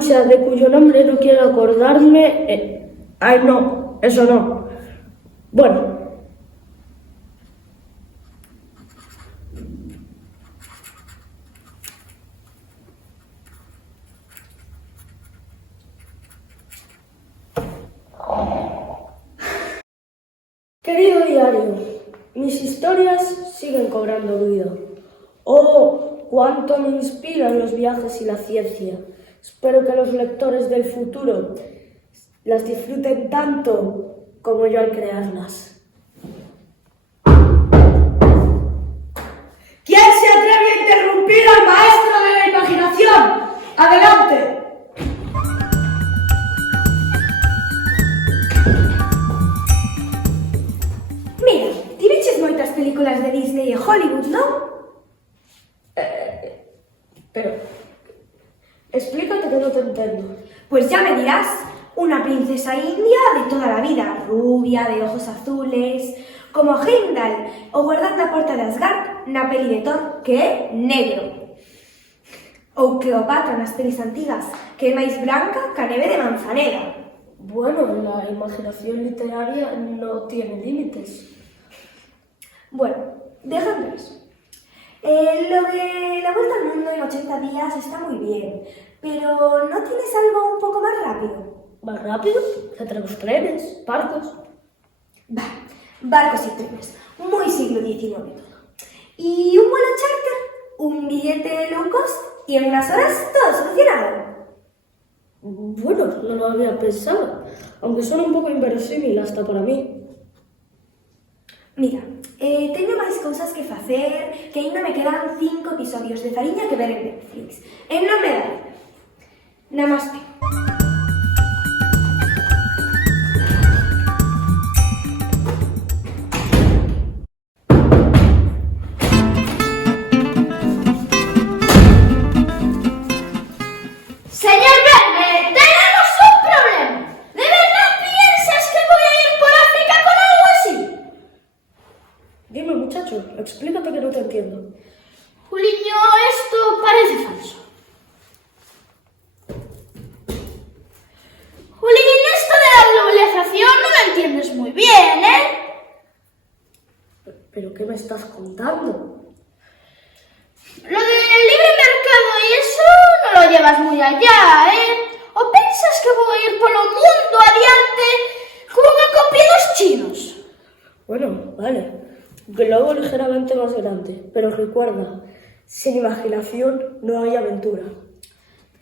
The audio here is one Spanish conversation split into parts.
mancha de cuyo nombre no quiero acordarme. Ay, no, eso no. Bueno. Querido diario, mis historias siguen cobrando vida. Oh, cuánto me inspiran los viajes y la ciencia. Espero que los lectores del futuro las disfruten tanto como yo al crearlas. ¿Quién se atreve a interrumpir al maestro de la imaginación? ¡Adelante! Mira, ti veches moitas películas de Disney e Hollywood, non? Pero, explícate que no te entiendo. Pues ya me dirás, una princesa india de toda la vida, rubia, de ojos azules, como Heimdall, o guardando a porta de Asgard na peli de Thor, que é negro. Ou Cleopatra nas pelis antigas, que é máis branca que a neve de Manzaneda. Bueno, la imaginación literaria no tiene límites. Bueno, dejando eso. Lo de la vuelta al mundo en 80 días está muy bien, pero ¿no tienes algo un poco más rápido? ¿Más rápido? ¿Que tenemos trenes, barcos? Barcos y trenes, muy siglo XIX todo. Y un vuelo charter, un billete low cost y en unas horas todo solucionado. Bueno, no lo había pensado, aunque suena un poco inverosímil hasta para mí. Mira, teño máis cousas que facer, que ainda me quedan 5 episodios de Fariña que ver en Netflix. E non me dá. Namaste. Señor Verne, tenemos un problema. ¿De verdad piensas que voy a ir por África con algo así? Dime, muchacho, explícate que no te entiendo. Juliño, esto parece falso. Juliño, esto de la globalización no lo entiendes muy bien, ¿eh? ¿Pero qué me estás contando? Lo del libre mercado y eso no lo llevas muy allá, ¿eh? ¿O piensas que voy a ir por el mundo adiante como me copié los chinos? Bueno, vale. Globo ligeramente más grande, pero recuerda, sin imaginación no hay aventura.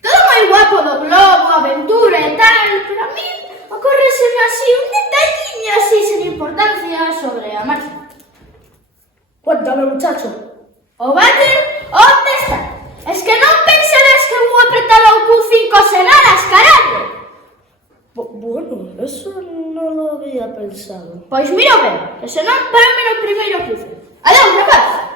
Todo muy guapo do globo, aventura e tal, pero a mí ocórreseme así un detalliño así sin importancia sobre a marcha. Cuéntame, muchacho. O váter, onde está? Es que non pensarás que vou apretar o cu 5 semanas, carallo! Bueno, eso no lo había pensado. Pois mira ben, que senón parame no primeiro cruce. Adeus, rapaz!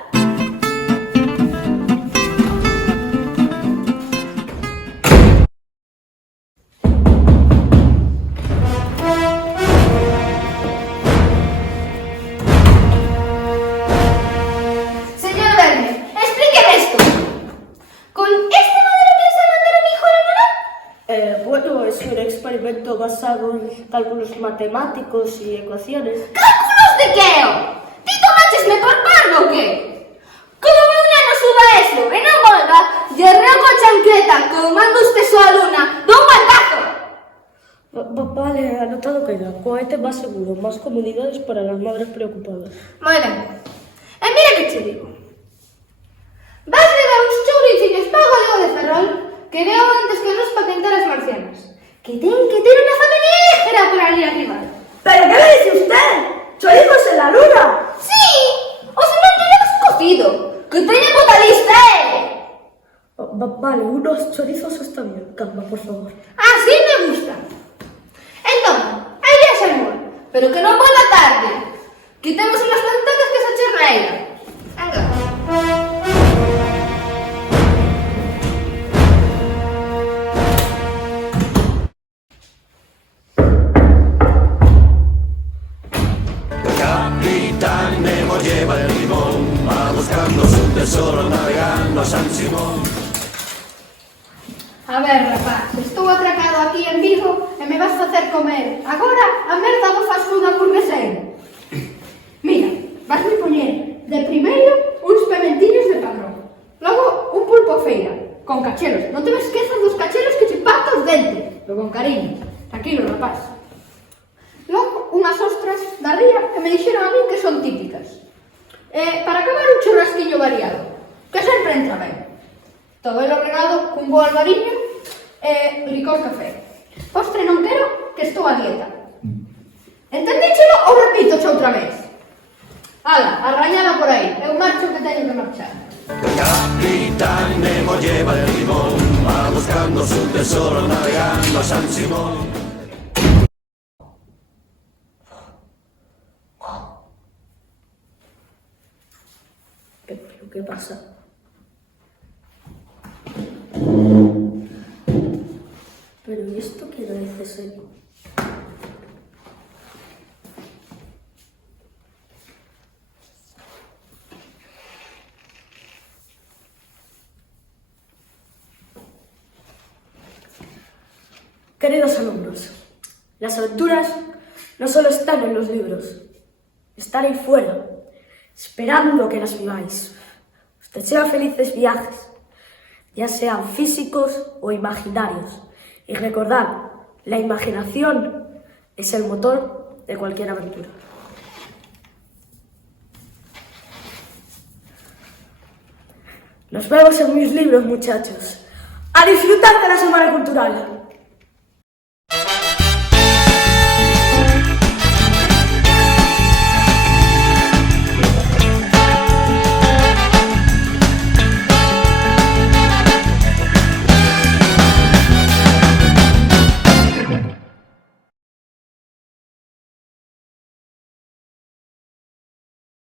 Señor Verne, explíqueme esto. ¿Con este modelo piensa mandar a mi hijo a la nada? Bueno, es un experimento basado en cálculos matemáticos y ecuaciones. ¿Cálculos de qué? ¿Ti tomáchesme por pardo o qué? Como meu neno suba eso e non volva, lle reo coa chancleta que o manda usted súa luna dun guantazo. Vale, anotado queda. Cohete más seguro, más comunidades para las madres preocupadas. Bueno, e mira que che digo. Vas levar uns chouriciños para o Golego de Ferrol que veo antes que nos para tentar as marcianas. Que ten que ter unha familia ligera por ali arriba. ¿Pero qué me dice usted? ¡Chorizos en la luna! Sí, o se non tenemos cocido. Que teña puta lista, Vale, unos chorizos está bien. Calma, por favor. Así me gusta. Entón, aí viaxa amor, pero que non volva tarde. Que temos unhas pantacas que se cherreira. Venga. Capitán Nemo lleva el limón, va buscando su tesoro navegando a San Simón. A ver, rapaz, estou atracado aquí en Vigo e me vas facer comer agora a merda do fast food hamburgueseiro. Mira, vasme poñer de primeiro uns pementiños de padrón, logo un pulpo feira, con cachelos. Non te me esquezas dos cachelos que che parto os dentes, pero con cariño. Tranquilo, rapaz. Logo, unhas ostras da ría que me dixeron a min que son típicas. Para acabar, un churrasquillo variado, que sempre entra ben. Todo elo regado cun bo albariño e licor café. Postre non quero, que estou a dieta. Entendíchelo ou repítoche outra vez? Ala, arrañada por aí, eu marcho que teño que marchar. Capitán Nemo lleva el timón, va buscando su tesoro navegando a San Simón. ¿Qué pasa? Pero ¿y esto qué narices ser? Queridos alumnos, las aventuras no solo están en los libros, están ahí fuera, esperando que las viváis. Os deseo felices viajes, ya sean físicos o imaginarios. Y recordad, la imaginación es el motor de cualquier aventura. Nos vemos en mis libros, muchachos. ¡A disfrutar de la Semana Cultural!